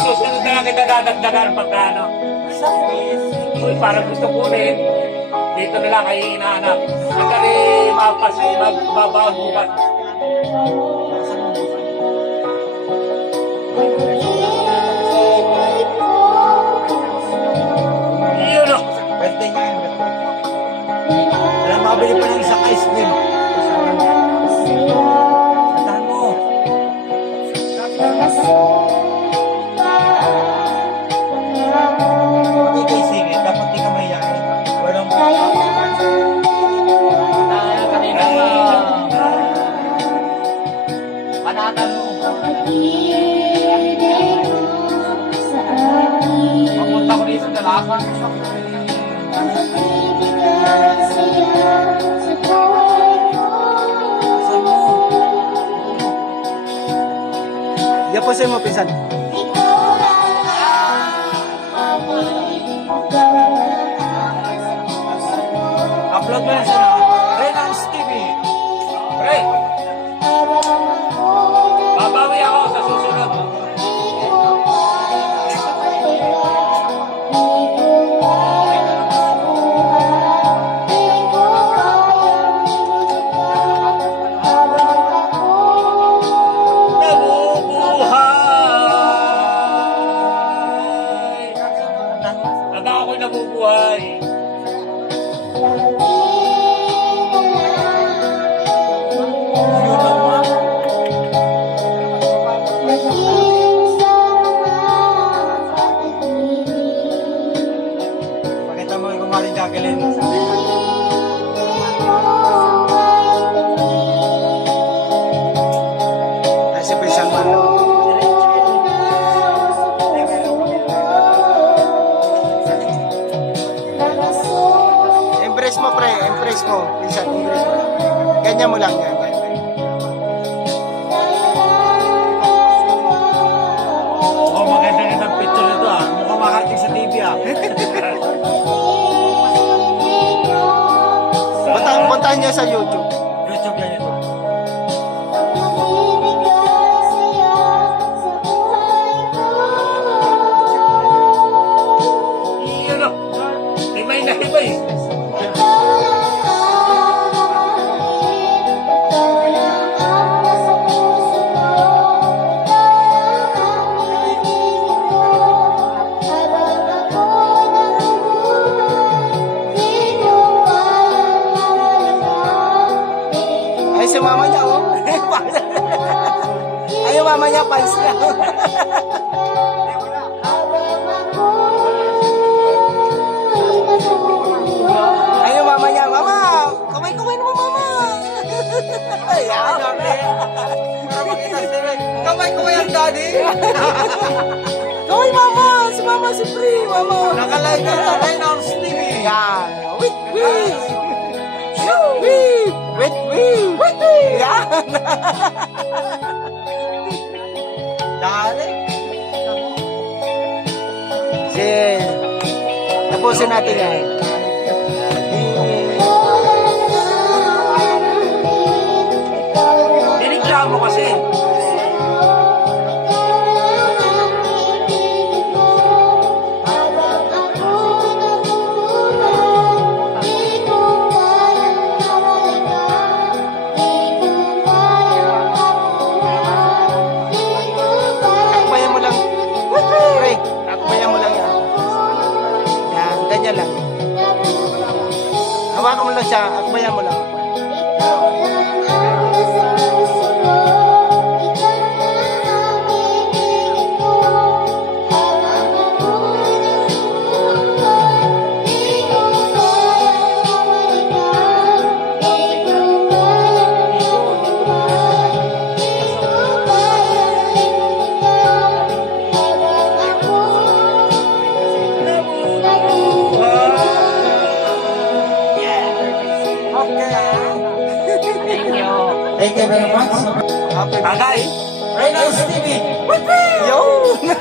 Susunod na lang kita dadagdagan pagka ano. Uy, parang gusto kunin. Dito na lang kayo inaanap. Nagkari magbabawag bukas. Yun o. Birthday niya yun. Alam, makabili pa ng isang ice cream. Satahan mo. Pag ikay singit, dapat di ka mahihayin. Walang Kanina panatan mo. Papunta ko dito sa dalakan. saan mo. Diyan po sa'yo mo, pinsan. Upload mo yan sa Renance TV. Pre! Babawi ako sa susunod. Nabubuhay! Hanggang ako'y nabubuhay. Yun naman. Pakita mo yung kumaring Jacqueline. Ay, si Pinsan Marlo. Embrace mo, pre. Embrace mo. Pinsan, embrace mo. Ganyan mo lang yan. Oh, maganda rin ang picture nito ah. Mukhang makarating sa TV ah. Puntahan niya sa YouTube. YouTube yan ito. Yun o. Himay na himay. Ay, si mama niya, oh. Ay, yung mama niya, fans niya. Ay, yung mama niya, mama, kamay-kamay naman, mama. Ayan. Kamay-kamay ang daddy. Kamay, mama. Si mama, si Pri, mama. Nakalive ka na rin on TV. Yan. Wait. Wait. Yan. Dali. Sige. Tapusin natin yan. Dinigramo kasi. Akbayan mo lang. Pre, akbayan mo lang yan. Yan, ganyan lang. Hawakan mo lang siya, akbayan mo lang. Thank you very much. Tagay. Renance TV. Yo!